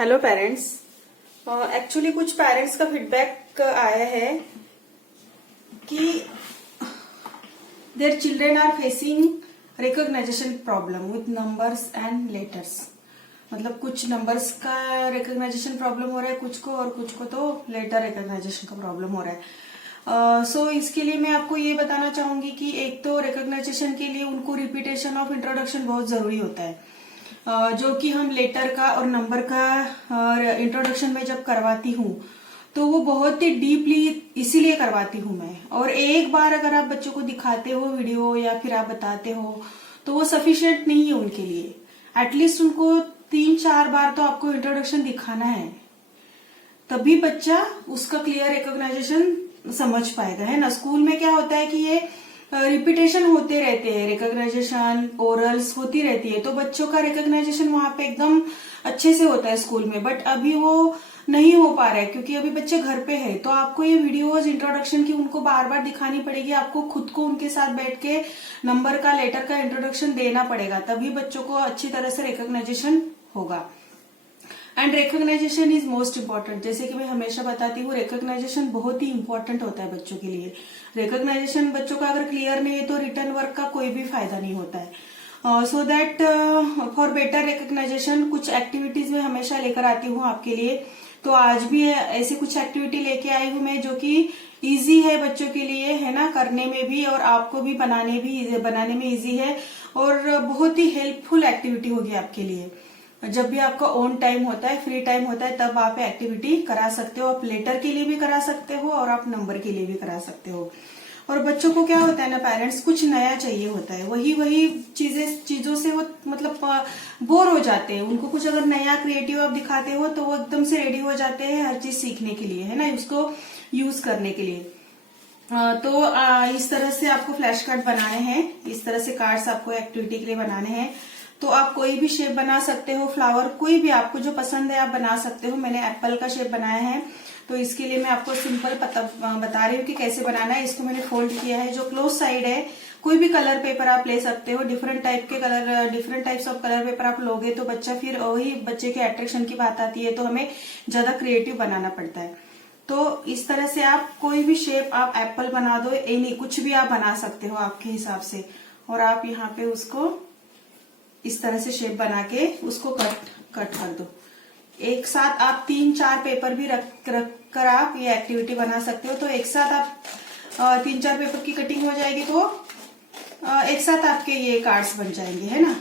Hello parents. Actually कुछ parents का feedback आया है कि their children are facing recognization problem with numbers and letters. मतलब कुछ नंबर्स का रिकॉग्नाइजेशन प्रॉब्लम हो रहा है कुछ को, और कुछ को तो लेटर रिकॉग्नाइजेशन का प्रॉब्लम हो रहा है। सो इसके लिए मैं आपको ये बताना चाहूंगी कि एक तो रिकॉग्नाइजेशन के लिए उनको रिपीटेशन ऑफ इंट्रोडक्शन बहुत जरूरी होता है, जो कि हम लेटर का और नंबर का इंट्रोडक्शन में जब करवाती हूँ तो वो बहुत ही डीपली इसीलिए करवाती हूँ मैं। और एक बार अगर आप बच्चों को दिखाते हो वीडियो या फिर आप बताते हो तो वो सफिशिएंट नहीं है उनके लिए। एटलीस्ट उनको 3-4 बार तो आपको इंट्रोडक्शन दिखाना है, तभी बच्चा उसका क्लियर रिकॉग्नाइजेशन समझ पाएगा, है ना। स्कूल में क्या होता है कि ये रिपीटेशन होते रहते हैं, रिकॉग्नाइजेशन ओरल्स होती रहती है, तो बच्चों का रिकॉग्नाइजेशन वहां पे एकदम अच्छे से होता है स्कूल में। बट अभी वो नहीं हो पा रहा है क्योंकि अभी बच्चे घर पे है, तो आपको ये वीडियोस इंट्रोडक्शन की उनको बार बार दिखानी पड़ेगी। आपको खुद को उनके साथ बैठ के नंबर का लेटर का इंट्रोडक्शन देना पड़ेगा, तभी बच्चों को अच्छी तरह से रिकॉग्नाइजेशन होगा। And recognization is most important. जैसे कि मैं हमेशा बताती हूँ, रिकॉग्नाइजेशन बहुत ही इंपॉर्टेंट होता है बच्चों के लिए। रिकॉग्नाइजेशन बच्चों का अगर क्लियर नहीं है तो रिटर्न वर्क का कोई भी फायदा नहीं होता है। So that for better recognization कुछ एक्टिविटीज में हमेशा लेकर आती हूँ आपके लिए। तो आज भी ऐसी कुछ एक्टिविटी लेके आई हूँ मैं जो कि इजी है बच्चों के लिए, है ना, करने में भी, और आपको भी बनाने में इजी है, और बहुत ही हेल्पफुल एक्टिविटी होगी आपके लिए। जब भी आपका ऑन टाइम होता है, फ्री टाइम होता है, तब आप एक्टिविटी करा सकते हो। आप लेटर के लिए भी करा सकते हो और आप नंबर के लिए भी करा सकते हो। और बच्चों को क्या होता है ना पेरेंट्स, कुछ नया चाहिए होता है, वही चीजों से वो मतलब बोर हो जाते हैं। उनको कुछ अगर नया क्रिएटिव आप दिखाते हो तो वो एकदम से रेडी हो जाते हैं हर चीज सीखने के लिए, है ना, उसको यूज करने के लिए। तो इस तरह से आपको फ्लैश कार्ड बनाने हैं, इस तरह से कार्ड्स आपको एक्टिविटी के लिए बनाने हैं। तो आप कोई भी शेप बना सकते हो, फ्लावर कोई भी आपको जो पसंद है आप बना सकते हो। मैंने एप्पल का शेप बनाया है, तो इसके लिए मैं आपको सिंपल बता रही हूँ कि कैसे बनाना है। इसको मैंने फोल्ड किया है, जो क्लोज साइड है, कोई भी कलर पेपर आप ले सकते हो। Different types of colour paper आप लोगे तो बच्चा फिर वही बच्चे के अट्रैक्शन की बात आती है, तो हमें ज्यादा क्रिएटिव बनाना पड़ता है। तो इस तरह से आप कोई भी शेप, आप एप्पल बना दो, एनी कुछ भी आप बना सकते हो आपके हिसाब से। और आप यहाँ पे उसको इस तरह से शेप बना के उसको कट कर दो। एक साथ आप 3-4 पेपर भी रख कर आप ये एक्टिविटी बना सकते हो। तो एक साथ आप 3-4 पेपर की कटिंग हो जाएगी, तो एक साथ आपके ये कार्ड्स बन जाएंगे, है ना।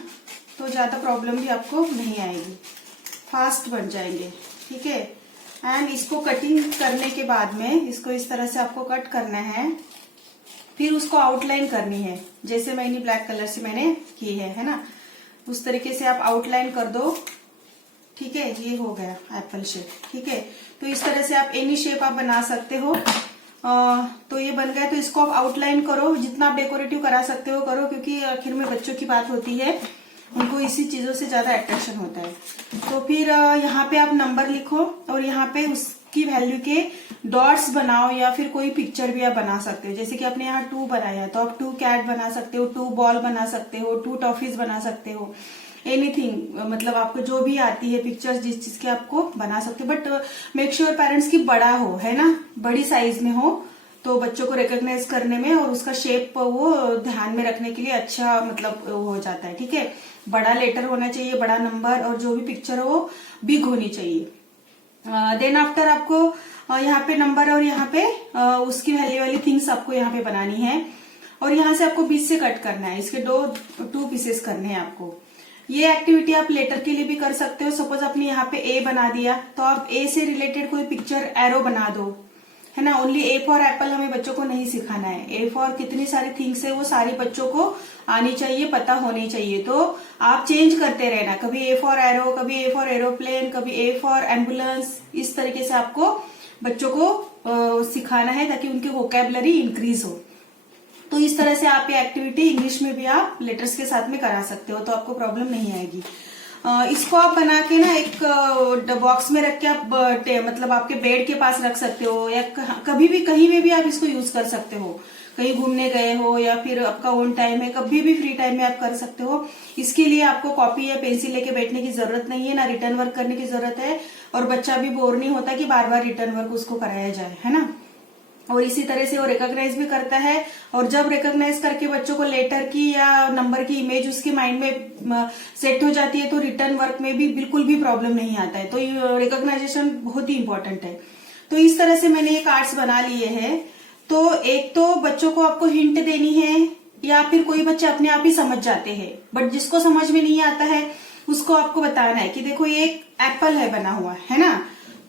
तो ज्यादा प्रॉब्लम भी आपको नहीं आएगी, फास्ट बन जाएंगे, ठीक है। एंड इसको कटिंग करने के बाद में इसको इस तरह से आपको कट करना है, फिर उसको आउटलाइन करनी है, जैसे मैंने ब्लैक कलर से मैंने की है ना, उस तरीके से आप आउटलाइन कर दो, ठीक है। ये हो गया एप्पल शेप, ठीक है। तो इस तरह से आप एनी शेप आप बना सकते हो। तो ये बन गया, तो इसको आप आउटलाइन करो, जितना आप डेकोरेटिव करा सकते हो करो, क्योंकि आखिर में बच्चों की बात होती है, उनको इसी चीजों से ज्यादा अट्रैक्शन होता है। तो फिर यहाँ पे आप नंबर लिखो और यहाँ पे उसकी वैल्यू के डॉट्स बनाओ, या फिर कोई पिक्चर भी आप बना सकते हो। जैसे कि आपने यहाँ 2 बनाया तो आप 2 कैट बना सकते हो, 2 बॉल बना सकते हो, 2 टॉफीज बना सकते हो, एनीथिंग, मतलब आपको जो भी आती है पिक्चर्स जिस चीज के आपको बना सकते हो। बट मेक श्योर पेरेंट्स की बड़ा हो, है ना, बड़ी साइज में हो, तो बच्चों को रिकॉग्नाइज करने में और उसका शेप वो ध्यान में रखने के लिए अच्छा मतलब हो जाता है, ठीक है। बड़ा लेटर होना चाहिए, बड़ा नंबर, और जो भी पिक्चर हो वो बिग होनी चाहिए। देन आफ्टर आपको यहाँ पे नंबर और यहाँ पे उसकी वैल्यू वाली थिंग्स आपको यहाँ पे बनानी है, और यहाँ से आपको बीच से कट करना है। इसके 2 पीसेस करने हैं आपको। ये एक्टिविटी आप लेटर के लिए भी कर सकते हो। सपोज आपने यहाँ पे ए बना दिया, तो आप ए से रिलेटेड कोई पिक्चर एरो बना दो, है ना। ओनली ए फॉर एप्पल हमें बच्चों को नहीं सिखाना है, ए फॉर कितनी सारी थिंग्स है वो सारी बच्चों को आनी चाहिए, पता होनी चाहिए। तो आप चेंज करते रहना, कभी ए फॉर एरो, कभी ए फॉर एरोप्लेन, कभी ए फॉर एम्बुलेंस। इस तरीके से आपको बच्चों को सिखाना है ताकि उनकी वोकैबुलरी इंक्रीज हो। तो इस तरह से आप ये एक्टिविटी इंग्लिश में भी आप लेटर्स के साथ में करा सकते हो, तो आपको प्रॉब्लम नहीं आएगी। इसको आप बना के ना एक बॉक्स में रख के आप मतलब आपके बेड के पास रख सकते हो, या कभी भी कहीं में भी आप इसको यूज कर सकते हो। कहीं घूमने गए हो या फिर आपका ओन टाइम है, कभी भी फ्री टाइम में आप कर सकते हो। इसके लिए आपको कॉपी या पेंसिल लेके बैठने की जरूरत नहीं है, ना रिटर्न वर्क करने की जरूरत है, और बच्चा भी बोर नहीं होता कि बार बार रिटर्न वर्क उसको कराया जाए, है ना। और इसी तरह से वो रिकॉग्नाइज भी करता है, और जब रिकॉग्नाइज करके बच्चों को लेटर की या नंबर की इमेज उसके माइंड में सेट हो जाती है तो रिटर्न वर्क में भी बिल्कुल भी प्रॉब्लम नहीं आता है। तो रिकॉग्नाइजेशन बहुत ही इंपॉर्टेंट है। तो इस तरह से मैंने ये कार्ड्स बना लिए हैं। तो एक तो बच्चों को आपको हिंट देनी है, या फिर कोई बच्चे अपने आप ही समझ जाते हैं, बट जिसको समझ में नहीं आता है उसको आपको बताना है कि देखो ये एक एप्पल है बना हुआ, है ना।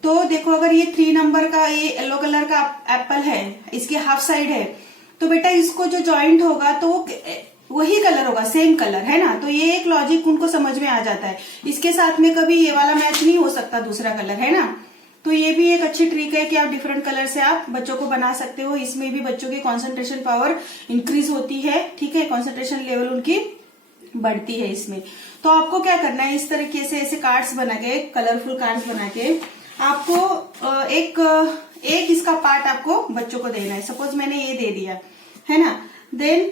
तो देखो अगर ये 3 नंबर का ये येलो कलर का एप्पल है, इसकी हाफ साइड है, तो बेटा इसको जो जॉइंट होगा तो वही कलर होगा, सेम कलर, है ना। तो ये एक लॉजिक उनको समझ में आ जाता है। इसके साथ में कभी ये वाला मैच नहीं हो सकता दूसरा कलर, है ना। तो ये भी एक अच्छी ट्रिक है कि आप डिफरेंट कलर से आप बच्चों को बना सकते हो। इसमें भी बच्चों की कंसंट्रेशन पावर इंक्रीज होती है, ठीक है, कंसंट्रेशन लेवल उनकी बढ़ती है इसमें। तो आपको क्या करना है, इस तरीके से ऐसे कार्ड्स बना के, कलरफुल कार्ड्स बना के आपको एक इसका पार्ट आपको बच्चों को देना है। सपोज मैंने ये दे दिया, है ना। Then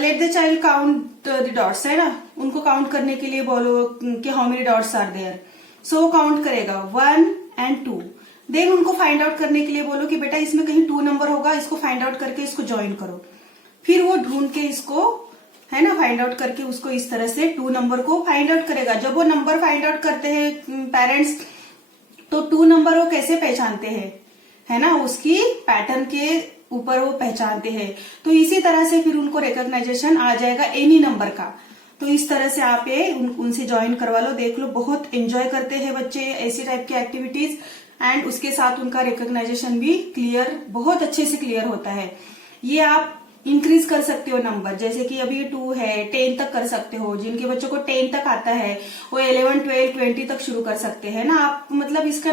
let the child count the dots, है ना। उनको काउंट करने के लिए बोलो कि how many dots are there. So वो काउंट करेगा 1 and 2। देन उनको फाइंड आउट करने के लिए बोलो कि बेटा इसमें कहीं 2 नंबर होगा, इसको फाइंड आउट करके इसको ज्वाइन करो। फिर वो ढूंढ के इसको, है ना, फाइंड आउट करके उसको इस तरह से 2 नंबर को फाइंड आउट करेगा। जब वो नंबर फाइंड आउट करते हैं पेरेंट्स, तो 2 नंबर वो कैसे पहचानते हैं, है ना, उसकी पैटर्न के ऊपर वो पहचानते हैं। तो इसी तरह से फिर उनको रिकॉग्नाइजेशन आ जाएगा एनी नंबर का। तो इस तरह से आप ये उनसे ज्वाइन करवा लो, देख लो, बहुत एंजॉय करते हैं बच्चे ऐसी टाइप की एक्टिविटीज, एंड उसके साथ उनका रिकॉग्नाइजेशन भी क्लियर, बहुत अच्छे से क्लियर होता है। ये आप इंक्रीज कर सकते हो नंबर, जैसे कि अभी 2 है, 10 तक कर सकते हो। जिनके बच्चों को 10 तक आता है वो 11, 12, 20 तक शुरू कर सकते हैं ना आप। मतलब इसका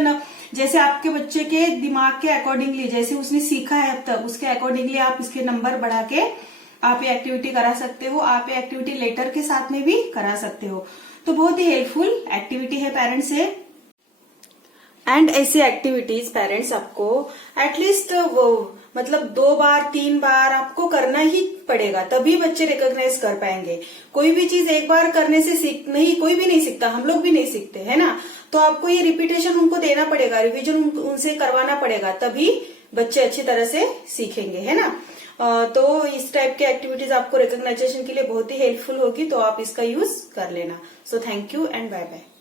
जैसे आपके बच्चे के दिमाग के अकॉर्डिंगली, जैसे उसने सीखा है अब तक, उसके अकॉर्डिंगली आप इसके नंबर बढ़ा के आप ये एक्टिविटी करा सकते हो। आप ये एक्टिविटी लेटर के साथ में भी करा सकते हो। तो बहुत ही हेल्पफुल एक्टिविटी है पेरेंट्स से। एंड ऐसी एक्टिविटीज पेरेंट्स आपको एटलीस्ट मतलब 2 बार 3 बार आपको करना ही पड़ेगा, तभी बच्चे रिकॉग्नाइज कर पाएंगे। कोई भी चीज एक बार करने से कोई भी नहीं सीखता, हम लोग भी नहीं सीखते, है ना। तो आपको ये रिपीटेशन उनको देना पड़ेगा, रिविजन उनसे करवाना पड़ेगा, तभी बच्चे अच्छी तरह से सीखेंगे, है ना। तो इस टाइप की एक्टिविटीज आपको रिकॉग्नाइजेशन के लिए बहुत ही हेल्पफुल होगी, तो आप इसका यूज कर लेना। So thank you and bye bye.